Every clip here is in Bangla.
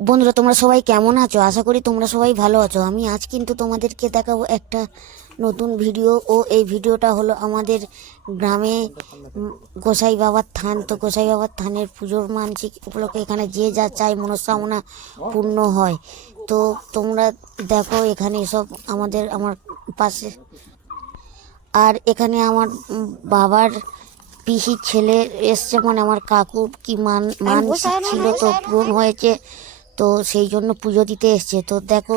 বন্ধুরা তোমরা সবাই কেমন আছো? আশা করি তোমরা সবাই ভালো আছো। আমি আজ কিন্তু তোমাদেরকে দেখাবো একটা নতুন ভিডিও ও এই ভিডিওটা হলো আমাদের গ্রামে গোসাই বাবার থান। তো গোসাই বাবার থানের পুজোর মানসিক উপলক্ষে এখানে যে যা চায় মনস্কামনা পূর্ণ হয়। তো তোমরা দেখো এখানে সব আমাদের আমার পাশে। আর এখানে আমার বাবার পিসির ছেলে এসছে মানে আমার কাকু কি মান মানসিক ছিল তো পূরণ হয়েছে। তো সেই জন্য পুজো দিতে এসছে। তো দেখো,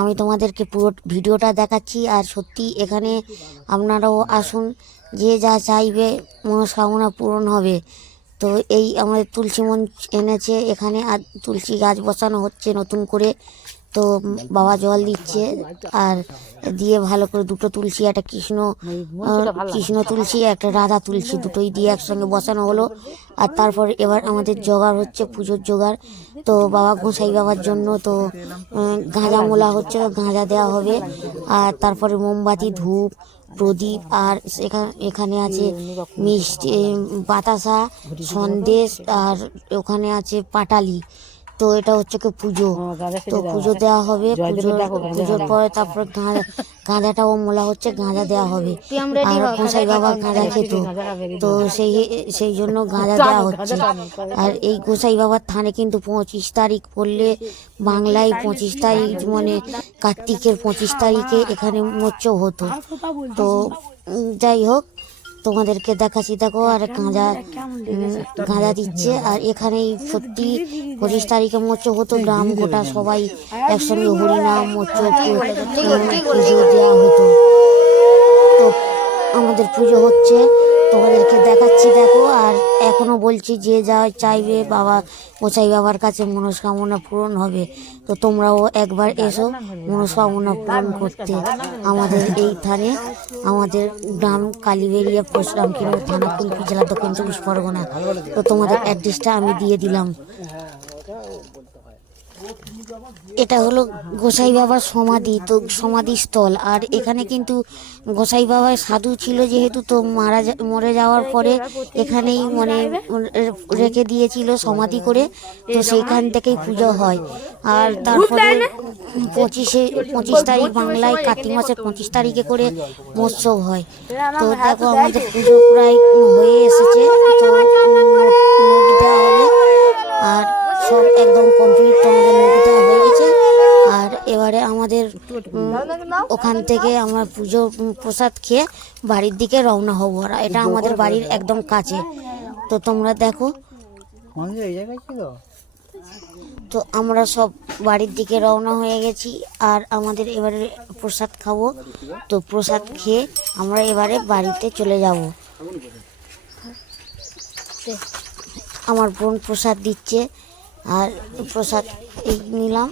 আমি তোমাদেরকে পুরো ভিডিওটা দেখাচ্ছি। আর সত্যি এখানে আপনারাও আসুন, যে যা চাইবে মনস্কামনা পূরণ হবে। তো এই আমাদের তুলসী মঞ্চ এনেছে এখানে, আর তুলসী গাছ বসানো হচ্ছে নতুন করে। তো বাবা জল দিচ্ছে আর দিয়ে ভালো করে দুটো তুলসী একটা কৃষ্ণ কৃষ্ণ তুলসী একটা রাধা তুলসী দুটোই দিয়ে একসঙ্গে বসানো হলো। আর তারপর এবার আমাদের জোগাড় হচ্ছে পুজোর জোগাড়। তো বাবা গোসাই বাবার জন্য তো গাঁজা মোলা হচ্ছে গাঁজা দেওয়া হবে। আর তারপরে মোমবাতি ধূপ প্রদীপ আর এখানে এখানে আছে মিষ্টি বাতাসা সন্দেশ আর ওখানে আছে পাটালি। তো এটা হচ্ছে কি পুজো। তো পুজো দেওয়া হবে পুজো পুজোর পরে তারপর গাঁজা গাঁজাটাও মোলা হচ্ছে গাঁজা দেওয়া হবে। আর গোসাই বাবা গাঁজা খেত। তো সেই সেই জন্য গাঁজা দেওয়া হচ্ছে। আর এই গোসাই বাবার থানে কিন্তু পঁচিশ তারিখ পড়লে বাংলায় পঁচিশ তারিখ মানে কার্তিকের পঁচিশ তারিখে এখানে মোচ্চ হতো। তো যাই হোক তোমাদেরকে দেখাচ্ছি দেখো আর গাঁজা উম, গাঁজা দিচ্ছে। আর এখানে সত্যি পঁচিশ তারিখে মোচ হতো গ্রাম গোটা সবাই একসঙ্গে হরিনাম মোচ পুজো দেওয়া হতো। তো আমাদের পুজো হচ্ছে তোমাদেরকে দেখাচ্ছি, দেখো, আর এখনও বলছি যে যা চাইবে বাবা গোসাই বাবার কাছে মনস্কামনা পূরণ হবে। তো তোমরাও একবার এসো মনস্কামনা পূরণ করতে। আমাদের এই থানে আমাদের গ্রাম কালীবেরিয়া পশ্চিম কিংবা থানা কুলপি জেলা দক্ষিণ চব্বিশ পরগনা। তো তোমাদের অ্যাড্রেসটা আমি দিয়ে দিলাম। এটা হলো গোসাই বাবার সমাধি, তো সমাধিস্থল আর এখানে কিন্তু গোসাই বাবার সাধু ছিল যেহেতু, তো মারা মরে যাওয়ার পরে এখানেই মানে রেখে দিয়েছিল সমাধি করে, তো সেইখান থেকেই পুজো হয়। আর তারপরে পঁচিশে, পঁচিশ তারিখ বাংলায় কার্তিক মাসের পঁচিশ তারিখে করে মৎসব হয়। তো দেখো আমাদের পুজো প্রায় হয়ে এসেছে তো নোট নোট দেওয়া হবে আর সব একদম কমপ্লিট তোমাদের নোট দেওয়া হয়ে গেছে আর এবারে আমাদের ওখান থেকে আমরা পুজো প্রসাদ খেয়ে বাড়ির দিকে রওনা হব আর এটা আমাদের বাড়ির একদম কাছে। তো তোমরা দেখো। তো আমরা সব বাড়ির দিকে রওনা হয়ে গেছি আর আমাদের এবারে প্রসাদ খাব। তো প্রসাদ খেয়ে আমরা এবারে বাড়িতে চলে যাব। আমার বোন প্রসাদ দিচ্ছে। আর প্রসাদ নিলাম।